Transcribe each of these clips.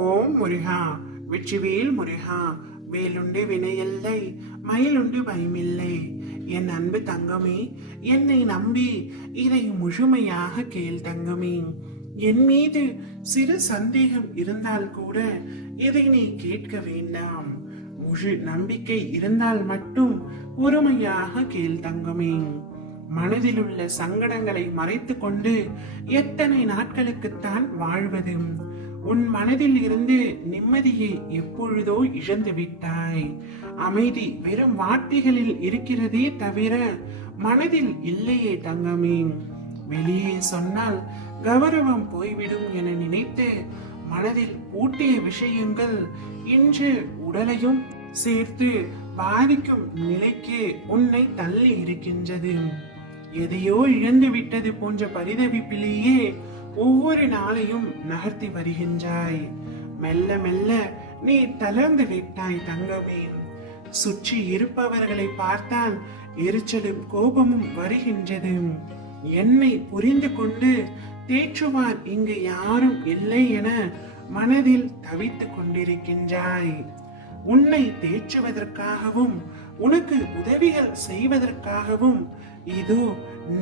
ஓம் முருகா, வெற்றிவேல் முருகா. வேலுண்டு வினையில்லை, மயிலுண்டு பயமில்லை. என் அன்பு தங்கமே, என்னை நம்பி இதை முழுமையாக கேள் தங்கமே. என் மீது சிறு சந்தேகம் இருந்தால் கூட இதை நீ கேட்க வேண்டாம். முழு நம்பிக்கை இருந்தால் மட்டும் பொறுமையாக கேள் தங்கமே. மனதில் உள்ள சங்கடங்களை மறைத்து கொண்டு எத்தனை நாட்களுக்குத்தான் வாழ்வது? உன் மனதில் இருந்து நிம்மதியை எப்பொழுதோ இழந்து விட்டாய். அமைதி வெறும் வார்த்தைகளில் இருக்கிறதே தவிர மனதில் இல்லையே தங்கமே. வெளியே சொன்னால் கௌரவம் போய்விடும் என நினைத்து மனதில் பூட்டிய விஷயங்கள் இன்று உடலையும் சேர்த்து பாதிக்கும் நிலைக்கு உன்னை தள்ளி இருக்கின்றது. எதையோ இழந்து விட்டது போன்ற பரிதவிப்பிலேயே ஒவ்வொரு நாளையும் நகர்த்தி வருகின்றாய். மெல்ல மெல்ல நீ தளர்ந்து விட்டாய் தங்கமே. சுற்றி இருப்பவர்களை பார்த்தால் எரிச்சலும் கோபமும் வருகின்றது. என்னை புரிந்து கொண்டு தேற்றுவார் இங்கு யாரும் இல்லை என மனதில் தவித்துக் கொண்டிருக்கின்றாய். உன்னை தேற்றுவதற்காகவும் உனக்கு உதவிகள் செய்வதற்காகவும் இதோ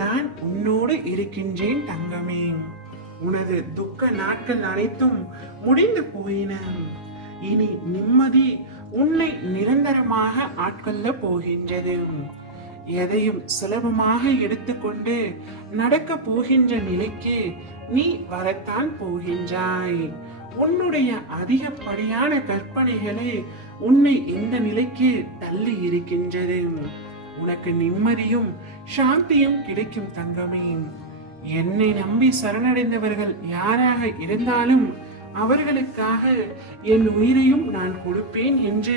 நான் உன்னோடு இருக்கின்றேன் தங்கமே. உனது துக்க நாட்கள் அனைத்தும் முடிந்து போயின. இனி நிம்மதி உன்னை நிரந்தரமாக ஆட்கொள்ள போகின்றது. எதையும் சுலபமாக எடுத்துக்கொண்டு நடக்க போகின்ற நிலைக்கு நீ வரத்தான் போகின்றாய். உன்னுடைய அதிகப்படியான கற்பனைகளே உன்னை இந்த நிலைக்கு தள்ளி இருக்கின்றது. உனக்கு நிம்மதியும் சாந்தியும் கிடைக்கும் தங்கமே. என்னை நம்பி சரணடைந்தவர்கள் யாராக இருந்தாலும் அவர்களுக்காக என் உயிரையும் நான் கொடுப்பேன் என்று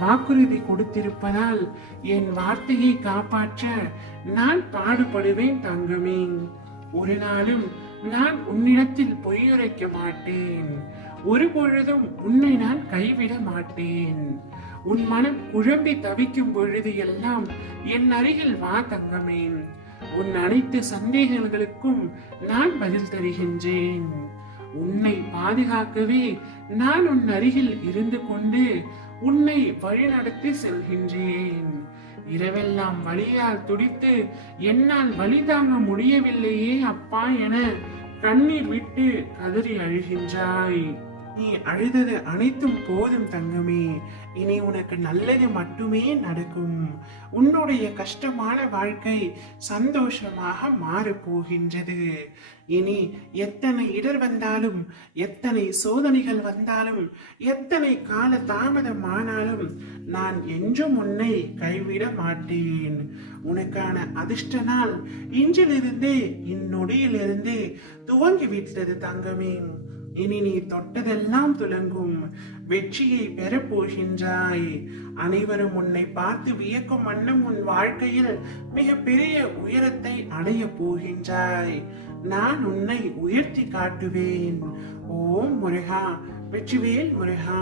வாக்குறுதி கொடுத்திருப்பதால் என் வார்த்தையை காப்பாற்ற நான் பாடுபடுவேன் தங்கமே. ஒரு நாளும் நான் உன்னிடத்தில் பொய்யுரைக்க மாட்டேன். ஒரு பொழுதும் உன்னை நான் கைவிட மாட்டேன். உன் மனம் குழம்பி தவிக்கும் பொழுது எல்லாம் என் அருகில் வா தங்கமே. உன் அனைத்து சந்தேகங்களுக்கும் நான் பதில் தருகின்றேன். உன்னை பாதுகாக்கவே நான் உன் அருகில் இருந்து கொண்டு உன்னை வழிநடத்தி செல்கின்றேன். இரவெல்லாம் வலியால் துடித்து என்னால் வலி தாங்க முடியவில்லையே அப்பா என கண்ணீர் விட்டு கதறி அழுகின்றாய். நீ அழுதது அனைத்தும் போதும் தங்கமே. இனி உனக்கு நல்லது மட்டுமே நடக்கும். உன்னுடைய கஷ்டமான வாழ்க்கை சந்தோஷமாக மாறப் போகின்றது. இனி எத்தனை இடர் வந்தாலும், எத்தனை சோதனைகள் வந்தாலும், எத்தனை கால தாமதம் ஆனாலும் நான் என்றும் உன்னை கைவிட மாட்டேன். உனக்கான அதிர்ஷ்ட நாள் இன்றிலிருந்தே இந்நொடியிலிருந்து துவங்கிவிட்டது தங்கமே. இனி நீ தொட்டதெல்லாம் துலங்கும். வெற்றியை பெறப் போகின்றாய். அனைவரும் உன்னை பார்த்து வியக்கும் வண்ணம் உன் வாழ்க்கையில் மிக பெரிய உயரத்தை அடைய போகின்றாய். நான் உன்னை உயர்த்தி காட்டுவேன். ஓம் முருகா, வெற்றிவேல் முருகா.